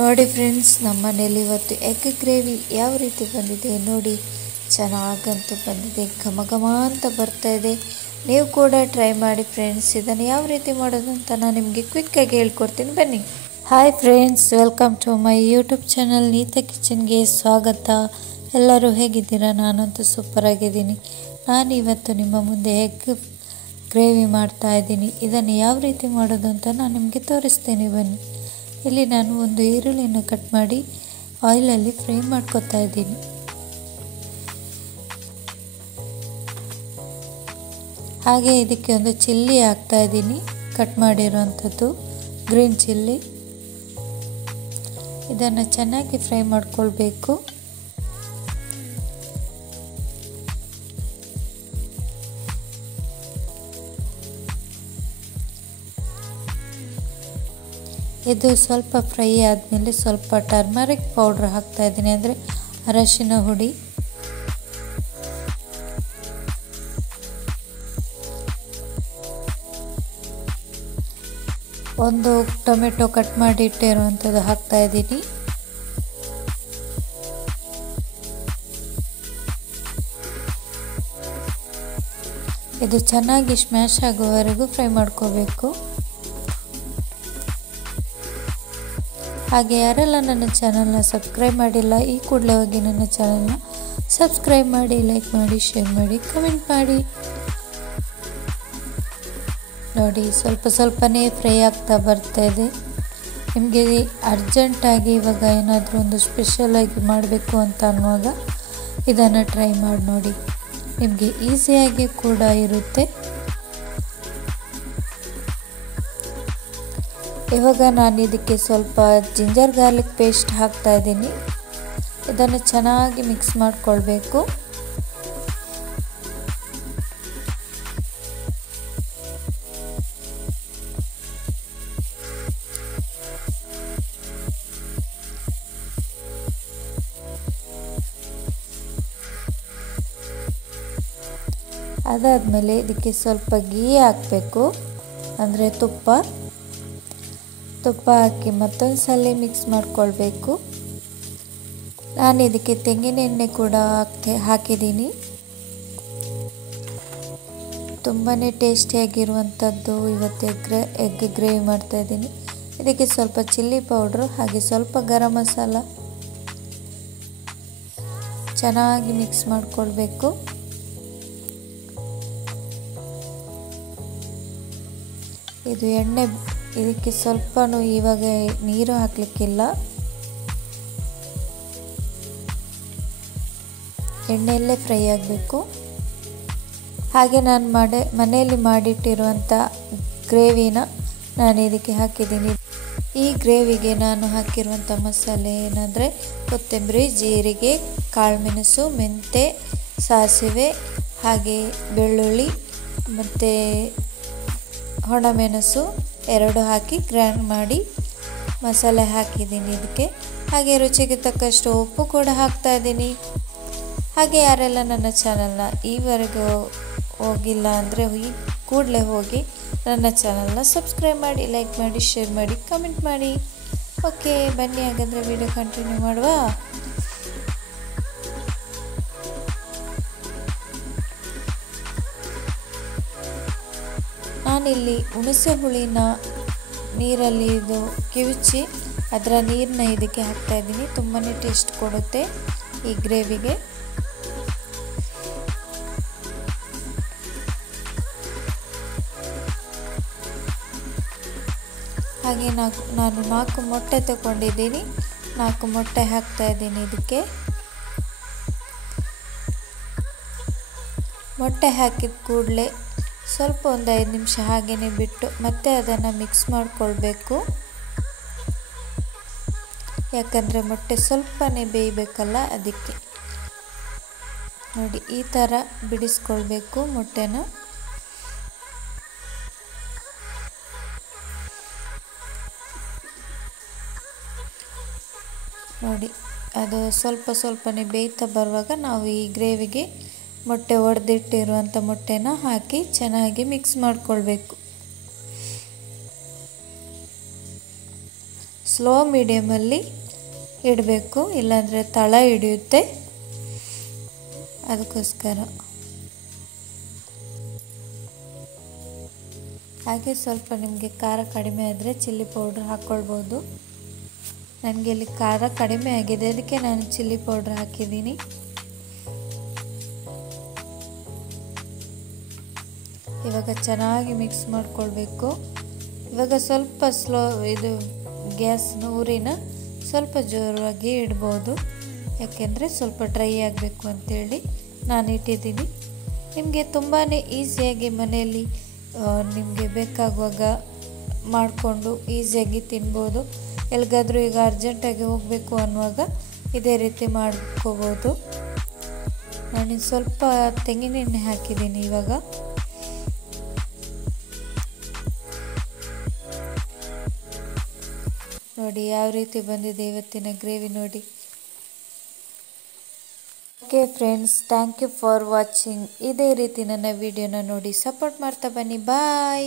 ನೋಡಿ ಫ್ರೆಂಡ್ಸ್, ನಮ್ಮ ಮನೇಲಿ ಇವತ್ತು ಎಗ್ ಗ್ರೇವಿ ಯಾವ ರೀತಿ ಬಂದಿದೆ ನೋಡಿ. ಚೆನ್ನಾಗಂತೂ ಬಂದಿದೆ, ಘಮ ಘಮ ಅಂತ ಬರ್ತಾ ಇದೆ. ನೀವು ಕೂಡ ಟ್ರೈ ಮಾಡಿ ಫ್ರೆಂಡ್ಸ್. ಇದನ್ನು ಯಾವ ರೀತಿ ಮಾಡೋದು ಅಂತ ನಾನು ನಿಮಗೆ ಕ್ವಿಕ್ಕಾಗಿ ಹೇಳ್ಕೊಡ್ತೀನಿ, ಬನ್ನಿ. Hi friends, welcome to my YouTube channel Neeta ಕಿಚನ್ಗೆ ಸ್ವಾಗತ. ಎಲ್ಲರೂ ಹೇಗಿದ್ದೀರಾ? ನಾನಂತೂ ಸೂಪರ್ ಆಗಿದ್ದೀನಿ. ನಾನು ಇವತ್ತು ನಿಮ್ಮ ಮುಂದೆ ಎಗ್ ಗ್ರೇವಿ ಮಾಡ್ತಾ ಇದ್ದೀನಿ. ಇದನ್ನು ಯಾವ ರೀತಿ ಮಾಡೋದು ಅಂತ ನಾನು ನಿಮಗೆ ತೋರಿಸ್ತೇನೆ, ಬನ್ನಿ. ಇಲ್ಲಿ ನಾನು ಒಂದು ಈರುಳ್ಳಿಯನ್ನು ಕಟ್ ಮಾಡಿ ಆಯಿಲಲ್ಲಿ ಫ್ರೈ ಮಾಡ್ಕೊತಾ ಇದ್ದೀನಿ. ಹಾಗೆ ಇದಕ್ಕೆ ಒಂದು ಚಿಲ್ಲಿ ಹಾಕ್ತಾ ಇದ್ದೀನಿ, ಕಟ್ ಮಾಡಿರುವಂಥದ್ದು ಗ್ರೀನ್ ಚಿಲ್ಲಿ. ಇದನ್ನು ಚೆನ್ನಾಗಿ ಫ್ರೈ ಮಾಡ್ಕೊಳ್ಬೇಕು. ಇದು ಸ್ವಲ್ಪ ಫ್ರೈ ಆದಮೇಲೆ ಸ್ವಲ್ಪ ಟರ್ಮರಿಕ್ ಪೌಡ್ರ್ ಹಾಕ್ತಾ ಇದ್ದೀನಿ, ಅಂದರೆ ಅರಶಿನ ಹುಡಿ. ಒಂದು ಟೊಮೆಟೊ ಕಟ್ ಮಾಡಿ ಇಟ್ಟಿರುವಂಥದ್ದು ಹಾಕ್ತಾ ಇದ್ದೀನಿ. ಇದು ಚೆನ್ನಾಗಿ ಸ್ಮ್ಯಾಶ್ ಆಗುವವರೆಗೂ ಫ್ರೈ ಮಾಡ್ಕೋಬೇಕು. ಹಾಗೆ ಯಾರೆಲ್ಲ ನನ್ನ ಚಾನಲ್ನ ಸಬ್ಸ್ಕ್ರೈಬ್ ಮಾಡಿಲ್ಲ, ಈ ಕೂಡಲೇ ಹೋಗಿ ನನ್ನ ಚಾನಲ್ನ ಸಬ್ಸ್ಕ್ರೈಬ್ ಮಾಡಿ, ಲೈಕ್ ಮಾಡಿ, ಶೇರ್ ಮಾಡಿ, ಕಮೆಂಟ್ ಮಾಡಿ. ನೋಡಿ, ಸ್ವಲ್ಪ ಸ್ವಲ್ಪನೇ ಫ್ರೈ ಆಗ್ತಾ ಬರ್ತಾ ಇದೆ. ನಿಮಗೆ ಅರ್ಜೆಂಟಾಗಿ ಇವಾಗ ಏನಾದರೂ ಒಂದು ಸ್ಪೆಷಲಾಗಿ ಮಾಡಬೇಕು ಅಂತ ಅನ್ನುವಾಗ ಇದನ್ನು ಟ್ರೈ ಮಾಡಿ ನೋಡಿ, ನಿಮಗೆ ಈಸಿಯಾಗಿ ಕೂಡ ಇರುತ್ತೆ. ಇವಾಗ ನಾನು ಇದಕ್ಕೆ ಸ್ವಲ್ಪ ಜಿಂಜರ್ ಗಾರ್ಲಿಕ್ ಪೇಸ್ಟ್ ಹಾಕ್ತಾ ಇದ್ದೀನಿ. ಇದನ್ನು ಚೆನ್ನಾಗಿ ಮಿಕ್ಸ್ ಮಾಡಿಕೊಳ್ಬೇಕು. ಅದಾದಮೇಲೆ ಇದಕ್ಕೆ ಸ್ವಲ್ಪ ಗೀ ಹಾಕಬೇಕು, ಅಂದರೆ ತುಪ್ಪ ಹಾಕಿ ಮತ್ತೊಂದು ಸಲ ಮಿಕ್ಸ್ ಮಾಡಿಕೊಳ್ಬೇಕು. ನಾನು ಇದಕ್ಕೆ ತೆಂಗಿನ ಎಣ್ಣೆ ಕೂಡ ಹಾಕಿದ್ದೀನಿ. ತುಂಬಾ ಟೇಸ್ಟಿಯಾಗಿರುವಂಥದ್ದು ಇವತ್ತು ಎಗ್ ಗ್ರೇವಿ ಮಾಡ್ತಾ ಇದ್ದೀನಿ. ಇದಕ್ಕೆ ಸ್ವಲ್ಪ ಚಿಲ್ಲಿ ಪೌಡ್ರು ಹಾಗೆ ಸ್ವಲ್ಪ ಗರಂ ಮಸಾಲ ಚೆನ್ನಾಗಿ ಮಿಕ್ಸ್ ಮಾಡಿಕೊಳ್ಬೇಕು. ಇದು ಎಣ್ಣೆ, ಇದಕ್ಕೆ ಸ್ವಲ್ಪನೂ ಇವಾಗ ನೀರು ಹಾಕಲಿಕ್ಕಿಲ್ಲ, ಎಣ್ಣೆಯಲ್ಲೇ ಫ್ರೈ ಆಗಬೇಕು. ಹಾಗೆ ನಾನು ಮನೆಯಲ್ಲಿ ಮಾಡಿಟ್ಟಿರುವಂಥ ಗ್ರೇವಿನ ನಾನು ಇದಕ್ಕೆ ಹಾಕಿದ್ದೀನಿ. ಈ ಗ್ರೇವಿಗೆ ನಾನು ಹಾಕಿರುವಂಥ ಮಸಾಲೆ ಏನಂದರೆ ಕೊತ್ತಂಬರಿ, ಜೀರಿಗೆ, ಕಾಳುಮೆಣಸು, ಮೆಂತೆ, ಸಾಸಿವೆ ಹಾಗೆ ಬೆಳ್ಳುಳ್ಳಿ ಮತ್ತು ಒಣಮೆಣಸು 2 ಹಾಕಿ ಗ್ರೈಂಡ್ ಮಾಡಿ ಮಸಾಲೆ ಹಾಕಿದ್ದೀನಿ ಇದಕ್ಕೆ. ಹಾಗೆ ರುಚಿಗೆ ತಕ್ಕಷ್ಟು ಉಪ್ಪು ಕೂಡ ಹಾಕ್ತಾ ಇದ್ದೀನಿ. ಹಾಗೆ ಯಾರೆಲ್ಲ ನನ್ನ ಚಾನಲ್ನ ಈವರೆಗೂ ಹೋಗಿಲ್ಲ ಅಂದರೆ ಈ ಕೂಡಲೇ ಹೋಗಿ ನನ್ನ ಚಾನಲ್ನ ಸಬ್ಸ್ಕ್ರೈಬ್ ಮಾಡಿ, ಲೈಕ್ ಮಾಡಿ, ಶೇರ್ ಮಾಡಿ, ಕಮೆಂಟ್ ಮಾಡಿ. ಓಕೆ, ಬನ್ನಿ ಹಾಗಾದರೆ ವಿಡಿಯೋ ಕಂಟಿನ್ಯೂ ಮಾಡುವ. ನಾನಿಲ್ಲಿ ಹುಣಸೆ ಹುಳಿನ ನೀರಲ್ಲಿ ಇದು ಕಿವುಚಿ ಅದರ ನೀರನ್ನ ಇದಕ್ಕೆ ಹಾಕ್ತಾ ಇದ್ದೀನಿ. ತುಂಬಾ ಟೇಸ್ಟ್ ಕೊಡುತ್ತೆ ಈ ಗ್ರೇವಿಗೆ. ಹಾಗೆ ನಾನು 4 ಮೊಟ್ಟೆ ತಗೊಂಡಿದ್ದೀನಿ. 4 ಮೊಟ್ಟೆ ಹಾಕ್ತಾ ಇದ್ದೀನಿ ಇದಕ್ಕೆ. ಮೊಟ್ಟೆ ಹಾಕಿದ ಕೂಡಲೇ ಸ್ವಲ್ಪ ಒಂದು 5 ನಿಮಿಷ ಹಾಗೆಯೇ ಬಿಟ್ಟು ಮತ್ತೆ ಅದನ್ನು ಮಿಕ್ಸ್ ಮಾಡಿಕೊಳ್ಬೇಕು. ಯಾಕಂದರೆ ಮೊಟ್ಟೆ ಸ್ವಲ್ಪನೇ ಬೇಯಬೇಕಲ್ಲ, ಅದಕ್ಕೆ. ನೋಡಿ, ಈ ಥರ ಬಿಡಿಸ್ಕೊಳ್ಬೇಕು ಮೊಟ್ಟೆನ. ನೋಡಿ, ಅದು ಸ್ವಲ್ಪನೇ ಬೇಯ್ತಾ ಬರುವಾಗ ನಾವು ಈ ಗ್ರೇವಿಗೆ ಮೊಟ್ಟೆ ಒಡೆದಿಟ್ಟಿರುವಂಥ ಮೊಟ್ಟೆನ ಹಾಕಿ ಚೆನ್ನಾಗಿ ಮಿಕ್ಸ್ ಮಾಡಿಕೊಳ್ಬೇಕು. ಸ್ಲೋ ಮೀಡಿಯಮಲ್ಲಿ ಇಡಬೇಕು, ಇಲ್ಲಾಂದರೆ ತಳ ಹಿಡಿಯುತ್ತೆ. ಅದಕ್ಕೋಸ್ಕರ ಹಾಗೆ ಸ್ವಲ್ಪ ನಿಮಗೆ ಖಾರ ಕಡಿಮೆ ಆದರೆ ಚಿಲ್ಲಿ ಪೌಡ್ರ್ ಹಾಕ್ಕೊಳ್ಬೋದು. ನನಗೆ ಇಲ್ಲಿ ಖಾರ ಕಡಿಮೆ ಆಗಿದೆ, ಅದಕ್ಕೆ ನಾನು ಚಿಲ್ಲಿ ಪೌಡ್ರ್ ಹಾಕಿದ್ದೀನಿ. ಇವಾಗ ಚೆನ್ನಾಗಿ ಮಿಕ್ಸ್ ಮಾಡಿಕೊಳ್ಬೇಕು. ಇವಾಗ ಸ್ವಲ್ಪ ಇದು ಗ್ಯಾಸ್ನ ಉರಿನ ಸ್ವಲ್ಪ ಜೋರಾಗಿ ಇಡ್ಬೋದು, ಯಾಕೆಂದರೆ ಸ್ವಲ್ಪ ಡ್ರೈ ಆಗಬೇಕು ಅಂತೇಳಿ ನಾನು ಇಟ್ಟಿದ್ದೀನಿ. ನಿಮಗೆ ತುಂಬಾ ಈಸಿಯಾಗಿ ಮನೆಯಲ್ಲಿ ನಿಮಗೆ ಬೇಕಾಗುವಾಗ ಮಾಡಿಕೊಂಡು ಈಸಿಯಾಗಿ ತಿನ್ಬೋದು. ಎಲ್ಲಿಗಾದರೂ ಈಗ ಅರ್ಜೆಂಟಾಗಿ ಹೋಗಬೇಕು ಅನ್ನುವಾಗ ಇದೇ ರೀತಿ ಮಾಡ್ಕೋಬೋದು. ನಾನು ಸ್ವಲ್ಪ ತೆಂಗಿನೆಣ್ಣೆ ಹಾಕಿದ್ದೀನಿ. ಇವಾಗ ನೋಡಿ ಯಾವ ರೀತಿ ಬಂದಿದೆ ಇವತ್ತಿನ ಗ್ರೇವಿ ನೋಡಿ. Okay friends, thank you for watching. ಇದೇ ರೀತಿ ನನ್ನ ವಿಡಿಯೋನ ನೋಡಿ ಸಪೋರ್ಟ್ ಮಾಡ್ತಾ ಬನ್ನಿ. ಬಾಯ್.